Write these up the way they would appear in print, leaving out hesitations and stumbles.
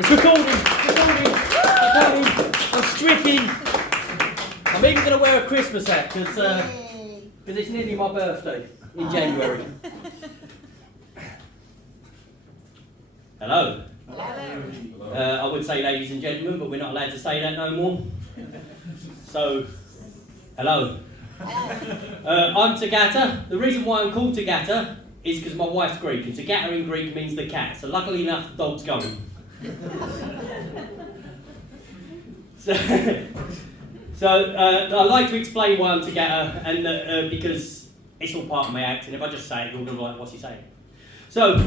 It's recording. I'm stripping. I'm even going to wear a Christmas hat because it's nearly my birthday in January. Hello. Hello. I would say ladies and gentlemen, but we're not allowed to say that no more. So, hello. I'm To Gata. The reason why I'm called To Gata is because my wife's Greek, and To Gata in Greek means the cat. So luckily enough, the dog's going. So I like to explain why I'm To Gata, and because it's all part of my act, and if I just say it, you're going to be like, what's he saying? So,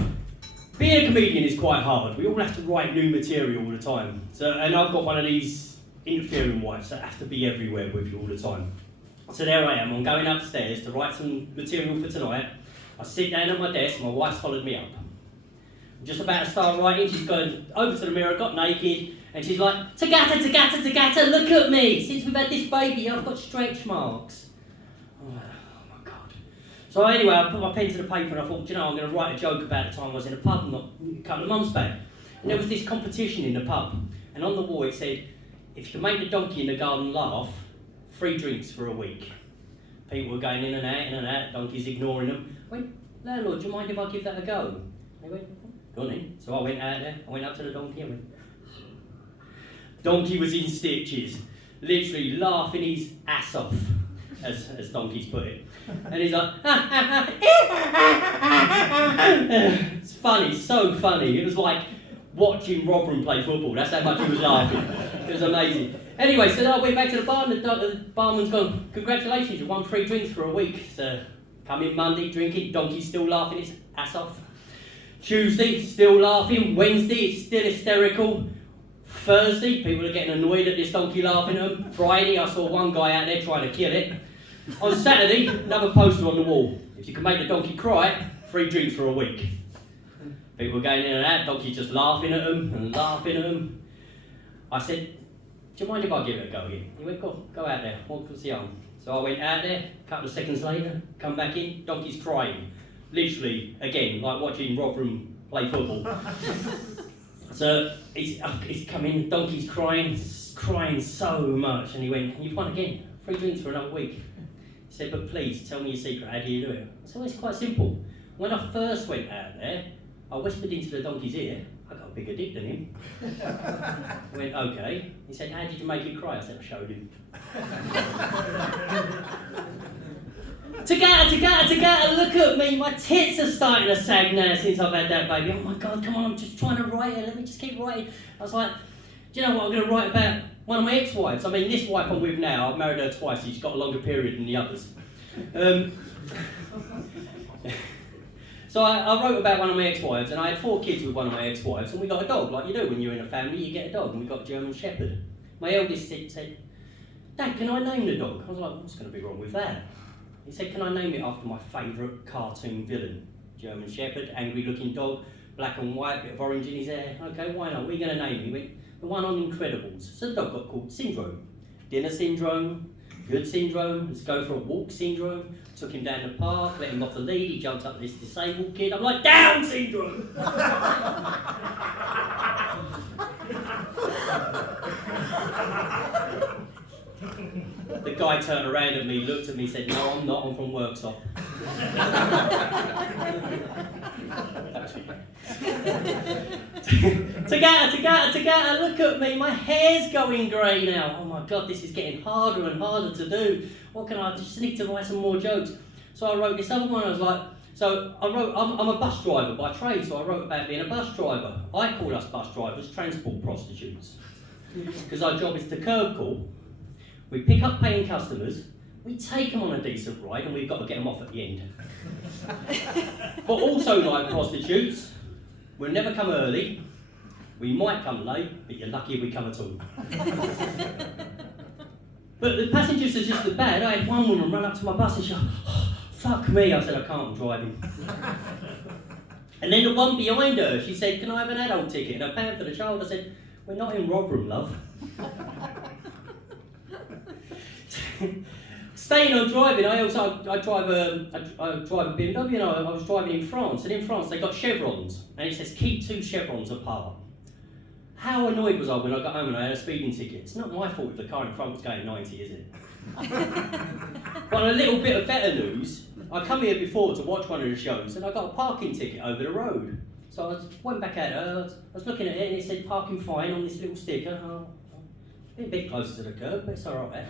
being a comedian is quite hard. We all have to write new material all the time. And I've got one of these interfering wives that have to be everywhere with you all the time. So there I am, I'm going upstairs to write some material for tonight. I sit down at my desk, my wife's followed me up. I'm just about to start writing, she's going over to the mirror, got naked, and she's like, To Gata, To Gata, To Gata, look at me! Since we've had this baby, I've got stretch marks. Oh my God. So anyway, I put my pen to the paper and I thought, I'm going to write a joke about the time I was in a pub not a couple of months back. And there was this competition in the pub, and on the wall it said, if you can make the donkey in the garden laugh, free drinks for a week. People were going in and out, donkeys ignoring them. I went, landlord, do you mind if I give that a go? They went, go on in. So I went out there, I went up to the donkey and went, donkey was in stitches, literally laughing his ass off, as donkeys put it. And he's like, it's funny, so funny. It was like watching Rotherham play football, that's how much he was laughing. It was amazing. Anyway, so then I went back to the bar and the barman's gone, congratulations, you won free drinks for a week. So come in Monday, drinking, donkey's still laughing his ass off. Tuesday, still laughing. Wednesday, it's still hysterical. Thursday, people are getting annoyed at this donkey laughing at them. Friday, I saw one guy out there trying to kill it. On Saturday, another poster on the wall. If you can make the donkey cry, free drinks for a week. People were going in and out, donkey just laughing at them and laughing at them. I said, do you mind if I give it a go again? He went, go out there, walk across the arm. So I went out there, a couple of seconds later, come back in, donkey's crying. Literally, again, like watching Rotherham play football. So he's come in, donkey's crying so much, and he went, you've won again, free drinks for another week. He said, but please, tell me your secret, how do you do it? So it's quite simple. When I first went out there, I whispered into the donkey's ear, I got a bigger dick than him. I went, okay. He said, how did you make it cry? I said, I showed him. To Gata, look at me, my tits are starting to sag now since I've had that baby. Oh my God, come on, I'm just trying to write it, let me just keep writing. I was like, do you know what, I'm going to write about one of my ex-wives. I mean, this wife I'm with now, I've married her twice, she's got a longer period than the others. So I wrote about one of my ex-wives, and I had 4 kids with one of my ex-wives, and we got a dog, like you do when you're in a family, you get a dog, and we got a German Shepherd. My eldest said, Dad, can I name the dog? I was like, what's going to be wrong with that? He said, can I name it after my favourite cartoon villain? German Shepherd, angry looking dog, black and white, bit of orange in his hair. Okay, why not? What are you going to name him? He went, the one on Incredibles. So the dog got called Syndrome. Dinner syndrome, good syndrome, let's go for a walk syndrome. Took him down the park, let him off the lead, he jumped up this disabled kid. I'm like, Down syndrome! The guy turned around at me, looked at me, said, no, I'm not, I'm from Worksop. To Gata, look at me, my hair's going grey now. Oh my God, this is getting harder and harder to do. What can I just need to write some more jokes. So I wrote this other one, I was like, I'm a bus driver by trade, so I wrote about being a bus driver. I call us bus drivers transport prostitutes. Because our job is to curb call. We pick up paying customers, we take them on a decent ride, and we've got to get them off at the end. But also like prostitutes, we'll never come early, we might come late, but you're lucky if we come at all. But the passengers are just as bad. I had one woman run up to my bus and she said, oh, fuck me. I said, I can't, I'm driving. And then the one behind her, she said, can I have an adult ticket and a pound for the child? I said, we're not in Rotherham, love. Staying on driving, I drive a BMW, and I was driving in France, and in France they got chevrons, and it says keep 2 chevrons apart. How annoyed was I when I got home and I had a speeding ticket? It's not my fault if the car in front was going 90, is it? But on a little bit of better news, I come here before to watch one of the shows and I got a parking ticket over the road. So I went back at it, I was looking at it and it said parking fine on this little sticker. Oh, a bit closer to the curb, but it's alright.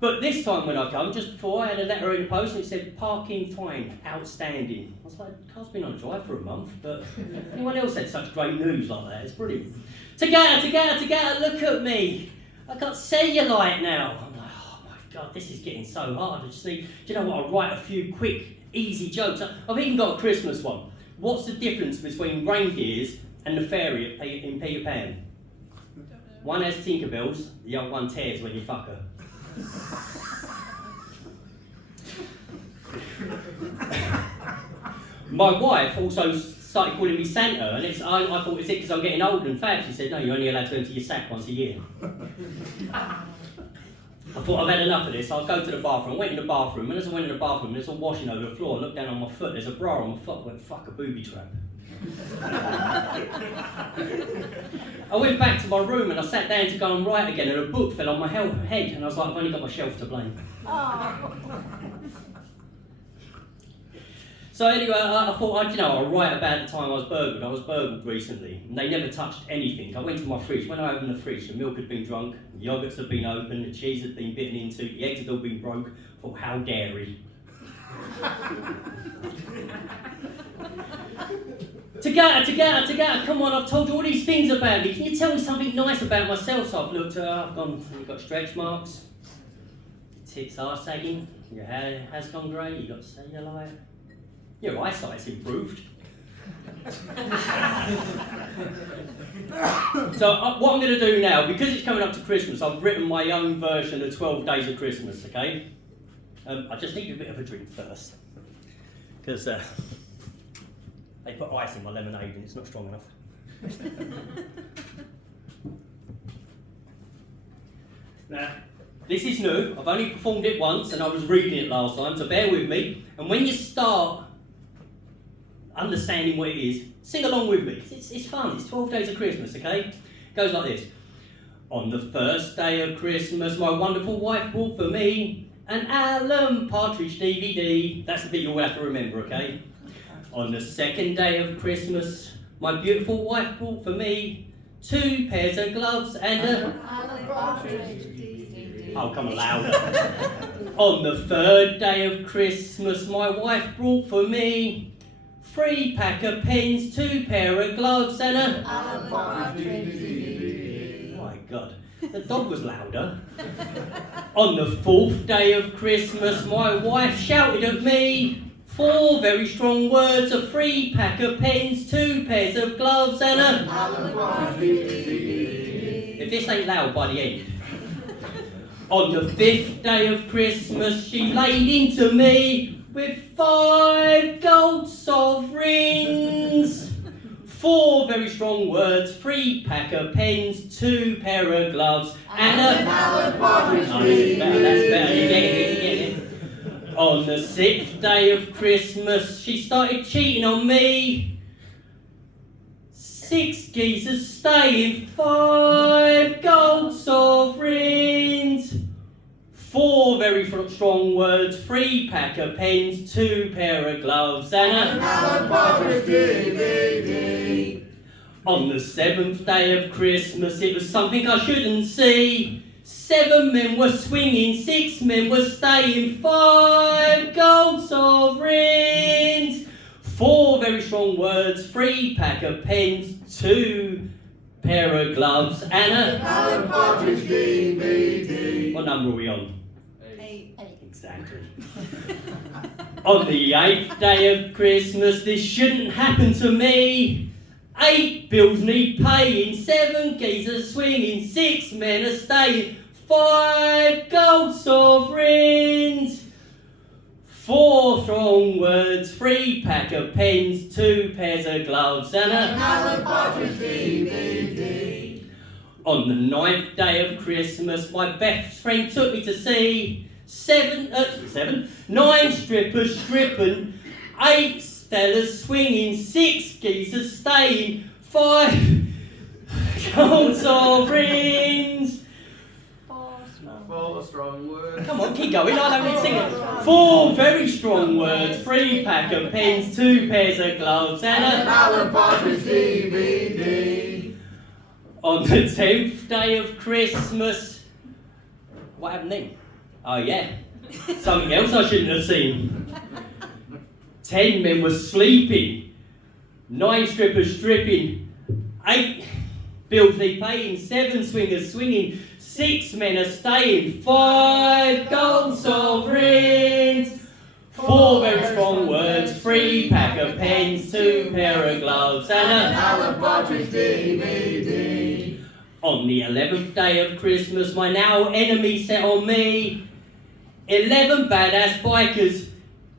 But this time when I come, just before, I had a letter in the post and it said parking fine, outstanding. I was like, car's been on drive for a month, but anyone else had such great news like that? It's brilliant. To Gata, look at me. I got cellulite now. I'm like, oh my God, this is getting so hard. I just need, do you know what, I'll write a few quick, easy jokes. I've even got a Christmas one. What's the difference between reindeers and the fairy in Peter Pan? One has Tinkerbells, the other one tears when you fuck her. My wife also started calling me Santa, and I thought it's it because I'm getting old and fat. She said, no, you're only allowed to empty your sack once a year. I thought, I've had enough of this. I'll go to the bathroom. I went in the bathroom, and as I went in the bathroom, there's all washing over the floor. I looked down on my foot, there's a bra on my foot. I went, fuck, a booby trap. I went back to my room and I sat down to go and write again, and a book fell on my head, and I was like, I've only got myself to blame. Oh. So anyway, I thought, I'll write about the time I was burgled. I was burgled recently, and they never touched anything. I went to my fridge. When I opened the fridge, the milk had been drunk, the yogurts had been opened, the cheese had been bitten into, the eggs had all been broke. I thought, how dairy. To Gata, come on, I've told you all these things about me. Can you tell me something nice about myself? So I've looked at her, I've gone, you've got stretch marks, your tits are sagging, your hair has gone grey, you've got cellulite, your eyesight's improved. So what I'm going to do now, because it's coming up to Christmas, I've written my own version of 12 Days of Christmas, okay? I just need a bit of a drink first, because they put ice in my lemonade and it's not strong enough. Now, this is new. I've only performed it once and I was reading it last time, so bear with me. And when you start understanding what it is, sing along with me. It's fun. It's 12 Days of Christmas, okay? It goes like this. On the first day of Christmas, my wonderful wife bought for me an Alan Partridge DVD. That's the bit you'll have to remember, okay? On the second day of Christmas, my beautiful wife bought for me 2 pairs of gloves and a... Oh, come on, louder. On the third day of Christmas, my wife brought for me 3 pack of pens, 2 pair of gloves and a... Oh my God, the dog was louder. On the 4th day of Christmas, my wife shouted at me 4 very strong words, a 3 pack of pens, 2 pairs of gloves and a... If this ain't loud by the end. On the 5th day of Christmas, she laid into me with 5 gold sovereigns, 4 very strong words, 3 pack of pens, 2 pair of gloves and a... That's better, you get it. On the 6th day of Christmas, she started cheating on me. 6 geezers staying, 5 gold sovereigns, 4 very strong words, 3 pack of pens, 2 pair of gloves and a... On the 7th day of Christmas, it was something I shouldn't see. 7 men were swinging, 6 men were staying, 5 gold sovereigns, 4 very strong words, 3 pack of pens, 2 pair of gloves and a... Alan Partridge DVD. What number are we on? 8. Exactly. On the 8th day of Christmas, this shouldn't happen to me. 8 bills need paying, 7 geezers swinging, 6 men are staying, 5 gold sovereigns, 4 strong words, 3 pack of pens, 2 pairs of gloves and a... Alan Partridge DVD. On the 9th day of Christmas, my best friend took me to see 9 strippers stripping, 8 fellas swinging, 6 geezers staying, 5 gold sovereigns. 4 strong words. Come on, keep going. I don't need to sing it. 4 very strong words. 3 pack of pens, 2 pairs of gloves, and An Alan Partridge DVD. On the 10th day of Christmas. What happened then? Oh yeah, something else I shouldn't have seen. 10 men were sleeping, 9 strippers stripping, 8 bills need paying, 7 swingers swinging, 6 men are staying, 5 gold sovereigns, 4 very strong words, 3 pack of pens, 2 pair of gloves, and an Alan Partridge DVD. On the 11th day of Christmas, my now enemy set on me. 11 badass bikers,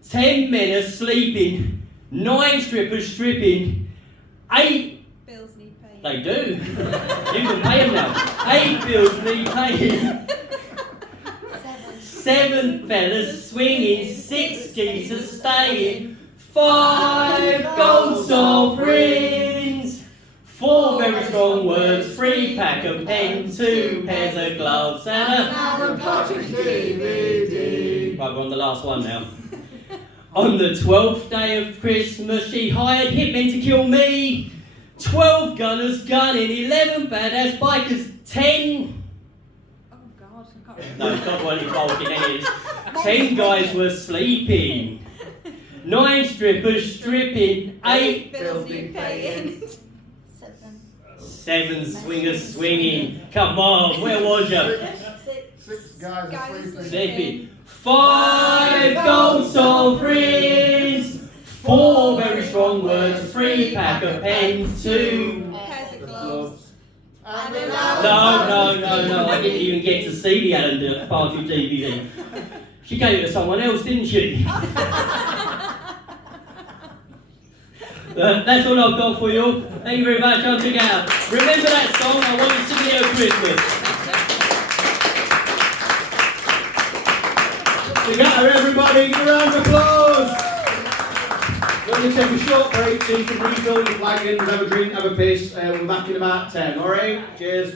10 men are sleeping, 9 strippers stripping, 8 Bills need paying. they do. You can pay them now. 8 bills need paying. 7 fellas swinging, 6 geezers staying, 5 gold sovereigns, 4 very strong words, 3 pack of pens, 2 pairs of gloves, and An Alan Partridge DVD. Right, we're on the last one now. On the 12th day of Christmas, she hired hitmen to kill me. 12 gunners gunning, 11 badass bikers, 10... Oh God, I can't remember. No, God weren't involved in any of this. 10 guys were sleeping. 9 strippers stripping. 8 Bills need paying. 7 swingers swinging. Come on, where was you? 6 guys Guys are sleeping. Sleeping. 5 gold sovereigns. 4 very strong words. 3 pack of pens. 2. Pairs of gloves. And an an Alan No. I didn't even get to see the Alan Partridge DVD. She gave it to someone else, didn't she? That's all I've got for you. Thank you very much. I'm To Gata. Remember that song? I want you to sing it at Christmas. To Gata, everybody, give a round of applause. We're going to take a short break so you can refill your flagons, have a drink, have a piss. We're back in about 10. All right? Cheers.